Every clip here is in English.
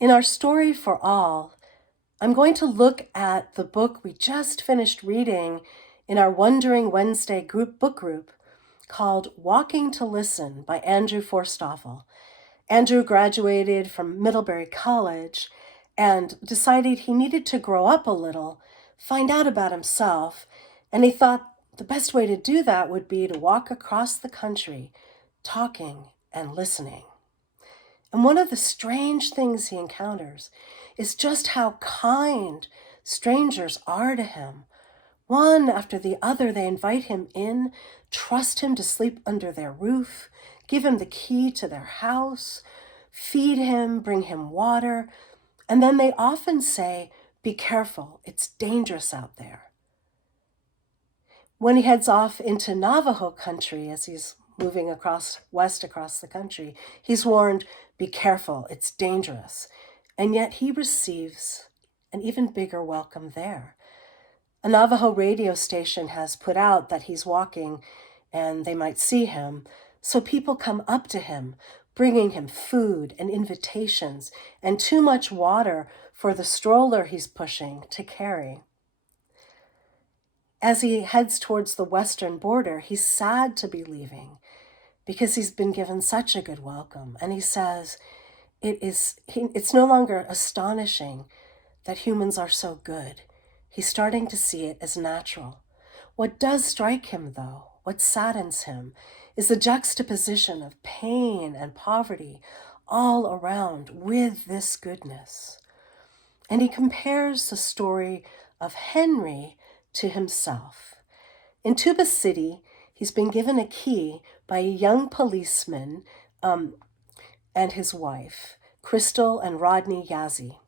In our story for all, I'm going to look at the book we just finished reading in our Wondering Wednesday book group called Walking to Listen by Andrew Forstoffel. Andrew graduated from Middlebury College and decided he needed to grow up a little, find out about himself, and he thought the best way to do that would be to walk across the country, talking and listening. And one of the strange things he encounters is just how kind strangers are to him. One after the other, they invite him in, trust him to sleep under their roof, give him the key to their house, feed him, bring him water, and then they often say, "Be careful, it's dangerous out there." When he heads off into Navajo country, as he's moving west across the country, he's warned, "Be careful, it's dangerous." And yet he receives an even bigger welcome there. A Navajo radio station has put out that he's walking and they might see him, so people come up to him, bringing him food and invitations and too much water for the stroller he's pushing to carry. As he heads towards the western border, he's sad to be leaving because he's been given such a good welcome. And he says, it's no longer astonishing that humans are so good. He's starting to see it as natural. What does strike him, though, what saddens him, is the juxtaposition of pain and poverty all around with this goodness. And he compares the story of Henry to himself. In Tuba City, he's been given a key by a young policeman and his wife, Crystal and Rodney Yazzie.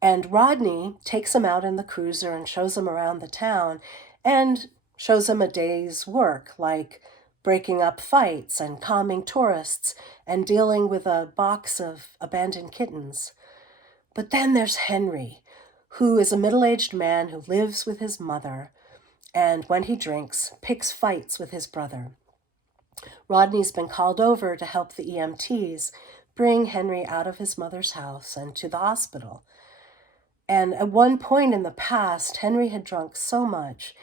And Rodney takes him out in the cruiser and shows him around the town and shows him a day's work, like breaking up fights and calming tourists and dealing with a box of abandoned kittens. But then there's Henry, who is a middle-aged man who lives with his mother and when he drinks, picks fights with his brother. Rodney's been called over to help the EMTs bring Henry out of his mother's house and to the hospital. And at one point in the past, Henry had drunk so much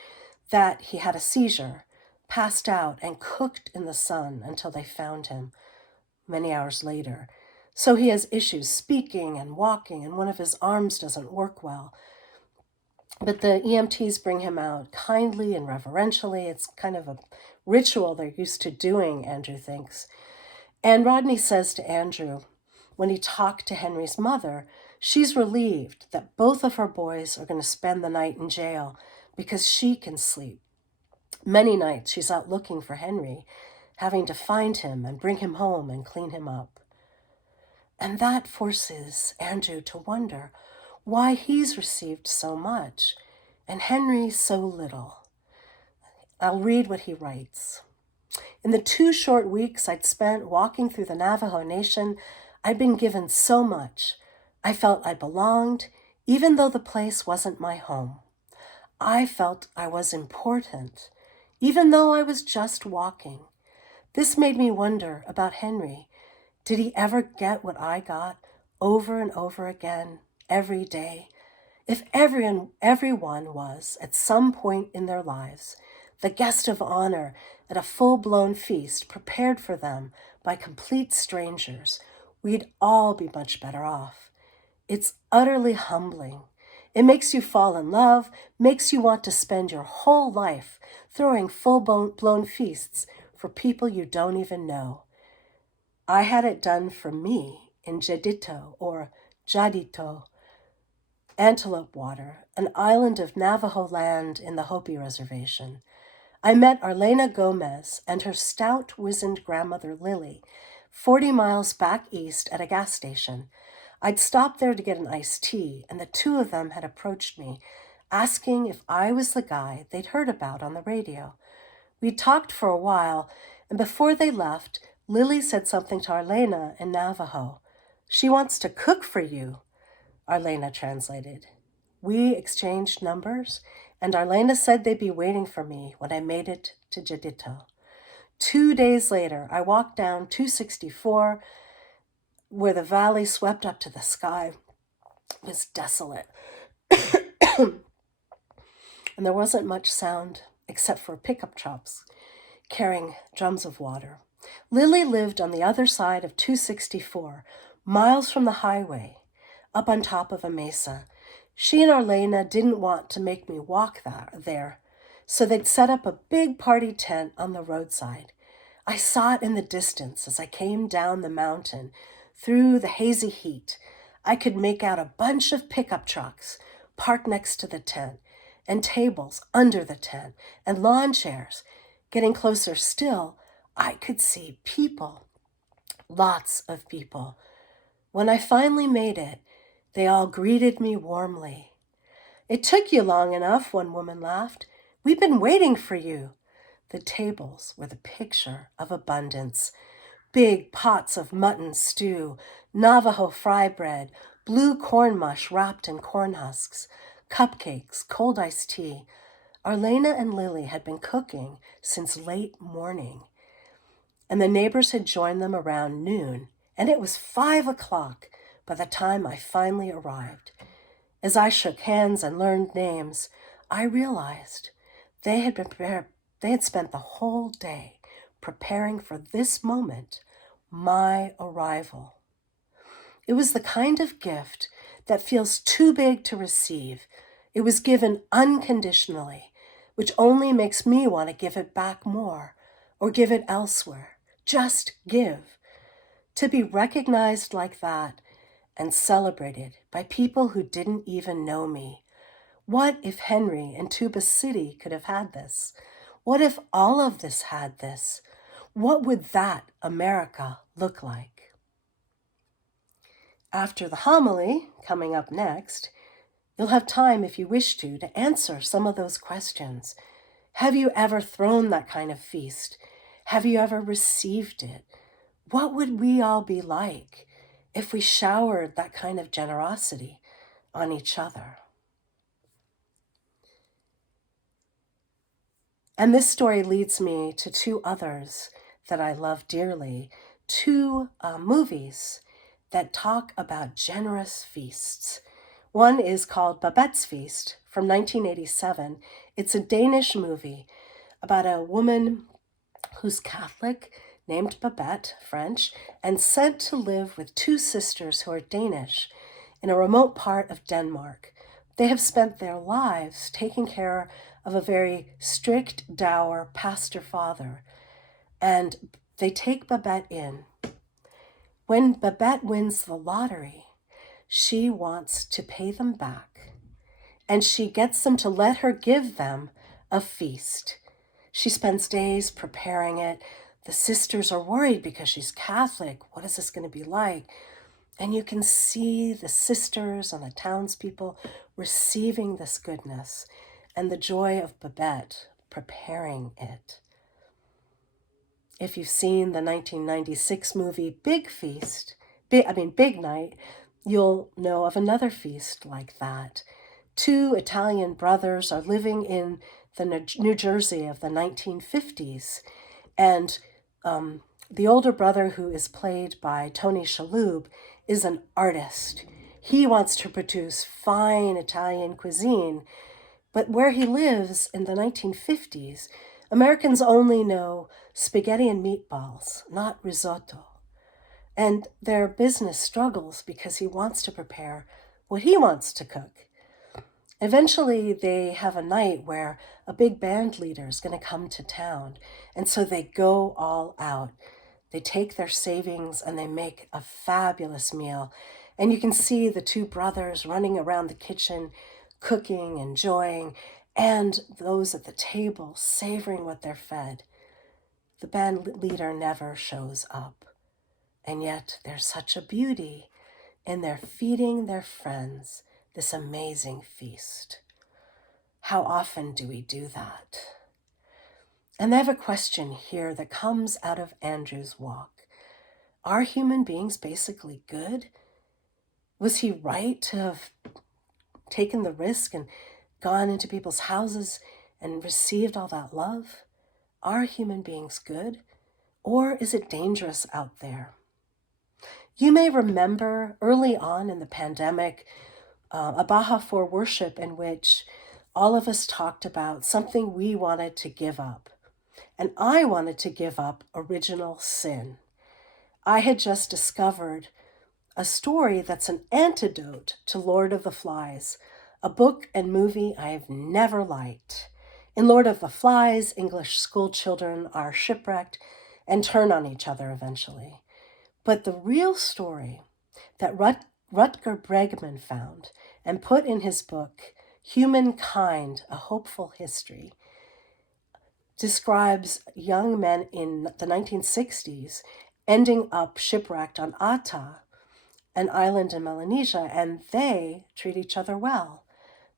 that he had a seizure, passed out, and cooked in the sun until they found him many hours later. So he has issues speaking and walking, and one of his arms doesn't work well. But the EMTs bring him out kindly and reverentially. It's kind of a ritual they're used to doing, Andrew thinks. And Rodney says to Andrew, when he talked to Henry's mother, she's relieved that both of her boys are going to spend the night in jail because she can sleep. Many nights she's out looking for Henry, having to find him and bring him home and clean him up. And that forces Andrew to wonder why he's received so much and Henry so little. I'll read what he writes. In the 2 short weeks I'd spent walking through the Navajo Nation, I'd been given so much. I felt I belonged, even though the place wasn't my home. I felt I was important, even though I was just walking. This made me wonder about Henry. Did he ever get what I got over and over again, every day? If everyone was, at some point in their lives, the guest of honor at a full-blown feast prepared for them by complete strangers, we'd all be much better off. It's utterly humbling. It makes you fall in love, makes you want to spend your whole life throwing full-blown feasts for people you don't even know. I had it done for me in Jedito, or Jadito, Antelope Water, an island of Navajo land in the Hopi Reservation. I met Arlena Gomez and her stout, wizened grandmother Lily 40 miles back east at a gas station. I'd stopped there to get an iced tea, and the two of them had approached me, asking if I was the guy they'd heard about on the radio. We'd talked for a while, and before they left, Lily said something to Arlena in Navajo. "She wants to cook for you," Arlena translated. We exchanged numbers, and Arlena said they'd be waiting for me when I made it to Jedito. 2 days later, I walked down 264 where the valley swept up to the sky was desolate. And there wasn't much sound except for pickup trucks carrying drums of water. Lily lived on the other side of 264, miles from the highway, up on top of a mesa. She and Arlena didn't want to make me walk there, so they'd set up a big party tent on the roadside. I saw it in the distance as I came down the mountain through the hazy heat. I could make out a bunch of pickup trucks parked next to the tent, and tables under the tent, and lawn chairs. Getting closer still, I could see people, lots of people. When I finally made it, they all greeted me warmly. "It took you long enough," one woman laughed. "We've been waiting for you." The tables were the picture of abundance. Big pots of mutton stew, Navajo fry bread, blue corn mush wrapped in corn husks, cupcakes, cold iced tea. Arlena and Lily had been cooking since late morning, and the neighbors had joined them around noon, and it was 5 o'clock by the time I finally arrived. As I shook hands and learned names, I realized they had spent the whole day preparing for this moment, my arrival. It was the kind of gift that feels too big to receive. It was given unconditionally, which only makes me want to give it back more or give it elsewhere. Just give. To be recognized like that and celebrated by people who didn't even know me. What if Henry in Tuba City could have had this? What if all of this had this? What would that America look like? After the homily, coming up next, you'll have time, if you wish to answer some of those questions. Have you ever thrown that kind of feast? Have you ever received it? What would we all be like if we showered that kind of generosity on each other? And this story leads me to two others that I love dearly, two movies that talk about generous feasts. One is called Babette's Feast from 1987. It's a Danish movie about a woman who's Catholic, named Babette, French, and sent to live with two sisters who are Danish in a remote part of Denmark. They have spent their lives taking care of a very strict dour pastor father, and they take Babette in. When Babette wins the lottery, she wants to pay them back, and she gets them to let her give them a feast. She spends days preparing it. The sisters are worried because she's Catholic. What is this going to be like? And you can see the sisters and the townspeople receiving this goodness and the joy of Babette preparing it. If you've seen the 1996 movie Big Night, you'll know of another feast like that. Two Italian brothers are living in the New Jersey of the 1950s, and the older brother, who is played by Tony Shalhoub, is an artist. He wants to produce fine Italian cuisine, but where he lives in the 1950s, Americans only know spaghetti and meatballs, not risotto. And their business struggles because he wants to prepare what he wants to cook. Eventually, they have a night where a big band leader is going to come to town, and so they go all out. They take their savings and they make a fabulous meal. And you can see the two brothers running around the kitchen, cooking, enjoying, and those at the table savoring what they're fed. The band leader never shows up. And yet there's such a beauty in their feeding their friends this amazing feast. How often do we do that? And I have a question here that comes out of Andrew's walk. Are human beings basically good? Was he right to have taken the risk and gone into people's houses and received all that love? Are human beings good? Or is it dangerous out there? You may remember early on in the pandemic, a Baja for Worship in which all of us talked about something we wanted to give up. And I wanted to give up original sin. I had just discovered a story that's an antidote to Lord of the Flies, a book and movie I have never liked. In Lord of the Flies, English school children are shipwrecked and turn on each other eventually. But the real story that Rutger Bregman found and put in his book, Humankind, A Hopeful History, describes young men in the 1960s ending up shipwrecked on Ata, an island in Melanesia, and they treat each other well.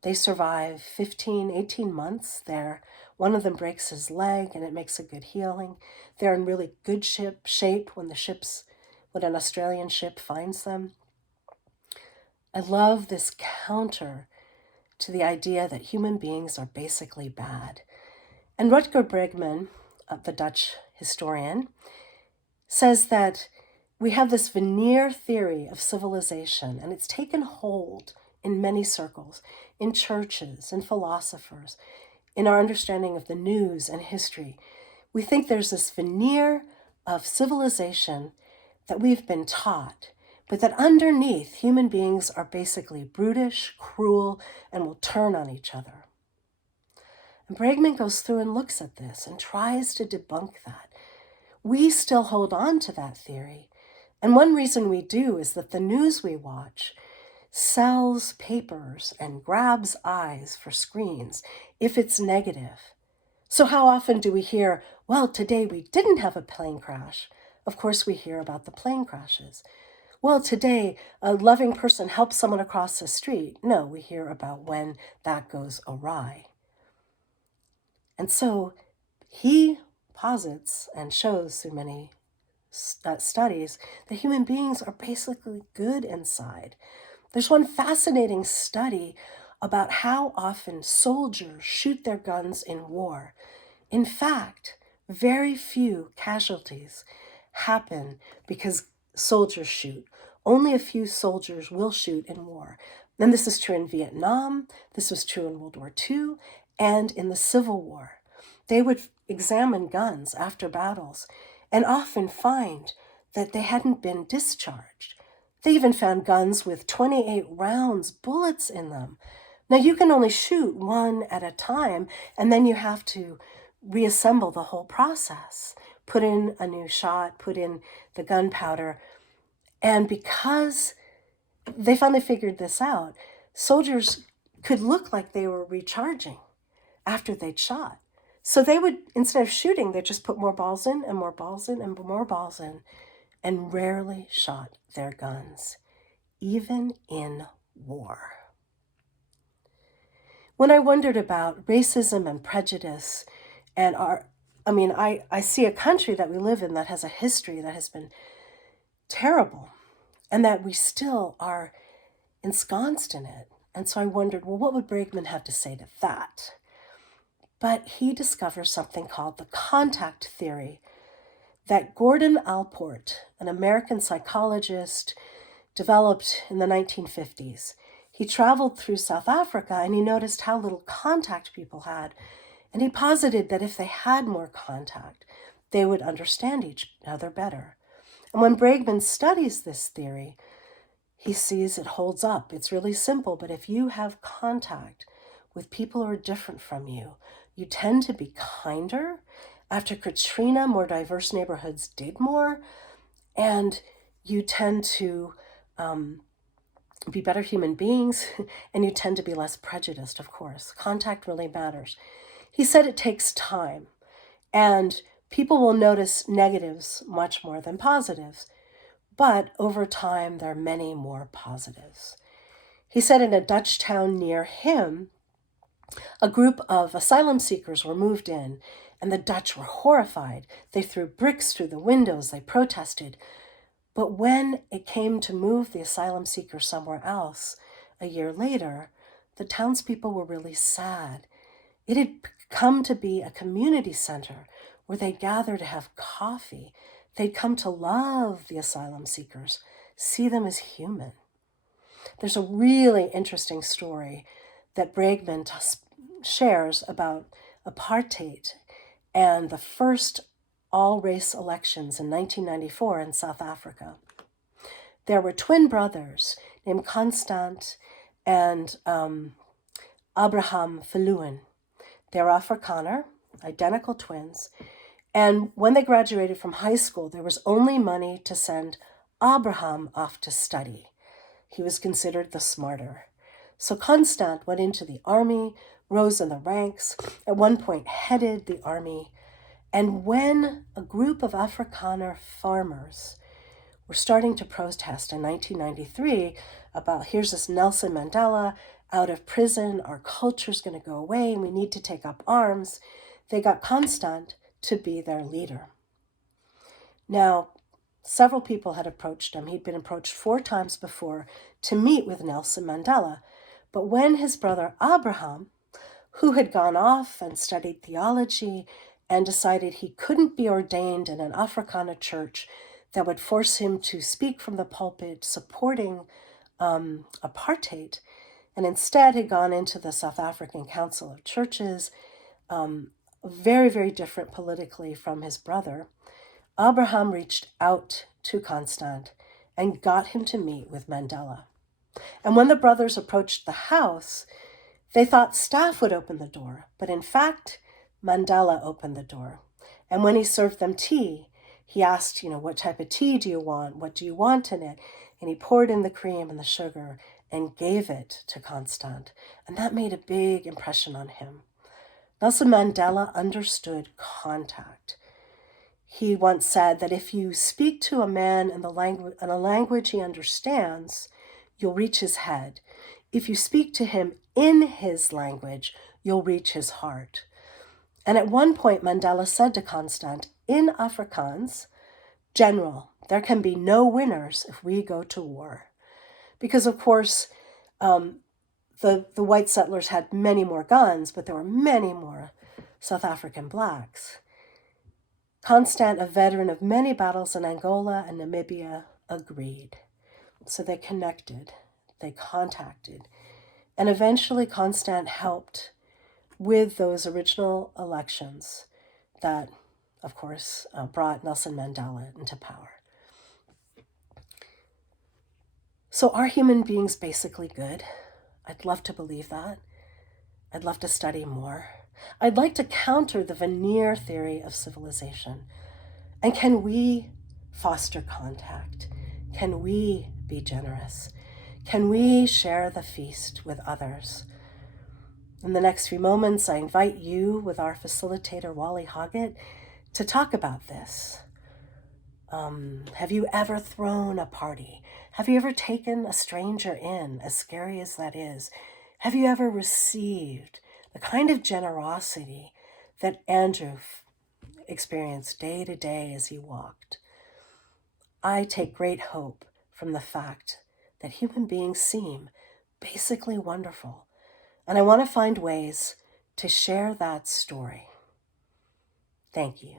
They survive 15, 18 months there. One of them breaks his leg and it makes a good healing. They're in really good shape when an Australian ship finds them. I love this counter to the idea that human beings are basically bad. And Rutger Bregman, the Dutch historian, says that we have this veneer theory of civilization, and it's taken hold in many circles, in churches, in philosophers, in our understanding of the news and history. We think there's this veneer of civilization that we've been taught, but that underneath, human beings are basically brutish, cruel, and will turn on each other. And Bregman goes through and looks at this and tries to debunk that. We still hold on to that theory. And one reason we do is that the news we watch sells papers and grabs eyes for screens if it's negative. So how often do we hear, well, today we didn't have a plane crash? Of course, we hear about the plane crashes. Well, today a loving person helps someone across the street. No, we hear about when that goes awry. And so he posits and shows through many studies that human beings are basically good inside. There's one fascinating study about how often soldiers shoot their guns in war. In fact, very few casualties happen because soldiers shoot. Only a few soldiers will shoot in war. And this is true in Vietnam, this was true in World War II, and in the Civil War. They would examine guns after battles and often find that they hadn't been discharged. They even found guns with 28 rounds, bullets in them. Now you can only shoot one at a time, and then you have to reassemble the whole process, put in a new shot, put in the gunpowder. And because they finally figured this out, soldiers could look like they were recharging after they'd shot. So they would, instead of shooting, they'd just put more balls in and more balls in and more balls in, and rarely shot their guns, even in war. When I wondered about racism and prejudice and I see a country that we live in that has a history that has been terrible and that we still are ensconced in it. And so I wondered, well, what would Bregman have to say to that? But he discovers something called the contact theory that Gordon Allport, an American psychologist, developed in the 1950s. He traveled through South Africa and he noticed how little contact people had. And he posited that if they had more contact, they would understand each other better. And when Bregman studies this theory, he sees it holds up. It's really simple, but if you have contact with people who are different from you, you tend to be kinder. After Katrina, more diverse neighborhoods did more, and you tend to be better human beings, and you tend to be less prejudiced, of course. Contact really matters. He said it takes time, and people will notice negatives much more than positives, but over time, there are many more positives. He said in a Dutch town near him, a group of asylum seekers were moved in, and the Dutch were horrified. They threw bricks through the windows, they protested. But when it came to move the asylum seekers somewhere else, a year later, the townspeople were really sad. It had come to be a community center where they'd gather to have coffee. They'd come to love the asylum seekers. see them as human. There's a really interesting story that Bregman shares about apartheid and the first all-race elections in 1994 in South Africa. There were twin brothers named Constant and Abraham Verlooyen. They're Afrikaner, identical twins. And when they graduated from high school, there was only money to send Abraham off to study. He was considered the smarter. So Constant went into the army, rose in the ranks, at one point headed the army. And when a group of Afrikaner farmers were starting to protest in 1993 about, here's this Nelson Mandela out of prison, our culture's going to go away, and we need to take up arms, they got Constant to be their leader. Now, several people had approached him. He'd been approached 4 times before to meet with Nelson Mandela. But when his brother Abraham, who had gone off and studied theology and decided he couldn't be ordained in an Afrikaner church that would force him to speak from the pulpit supporting apartheid, and instead had gone into the South African Council of Churches, very, very different politically from his brother, Abraham reached out to Constant and got him to meet with Mandela. And when the brothers approached the house, they thought staff would open the door, but in fact, Mandela opened the door. And when he served them tea, he asked, what type of tea do you want? What do you want in it? And he poured in the cream and the sugar and gave it to Constant. And that made a big impression on him. Nelson Mandela understood contact. He once said that if you speak to a man in a language he understands, you'll reach his head. If you speak to him in his language, you'll reach his heart. And at one point, Mandela said to Constant, in Afrikaans, General, there can be no winners if we go to war. Because, of course, the white settlers had many more guns, but there were many more South African blacks. Constant, a veteran of many battles in Angola and Namibia, agreed. So they connected, they contacted, and eventually Constant helped with those original elections that, of course, brought Nelson Mandela into power. So are human beings basically good? I'd love to believe that. I'd love to study more. I'd like to counter the veneer theory of civilization. And can we foster contact? Can we be generous? Can we share the feast with others? In the next few moments, I invite you, with our facilitator, Wally Hoggett, to talk about this. Have you ever thrown a party? Have you ever taken a stranger in, as scary as that is? Have you ever received the kind of generosity that Andrew experienced day to day as he walked? I take great hope from the fact that human beings seem basically wonderful, and I want to find ways to share that story. Thank you.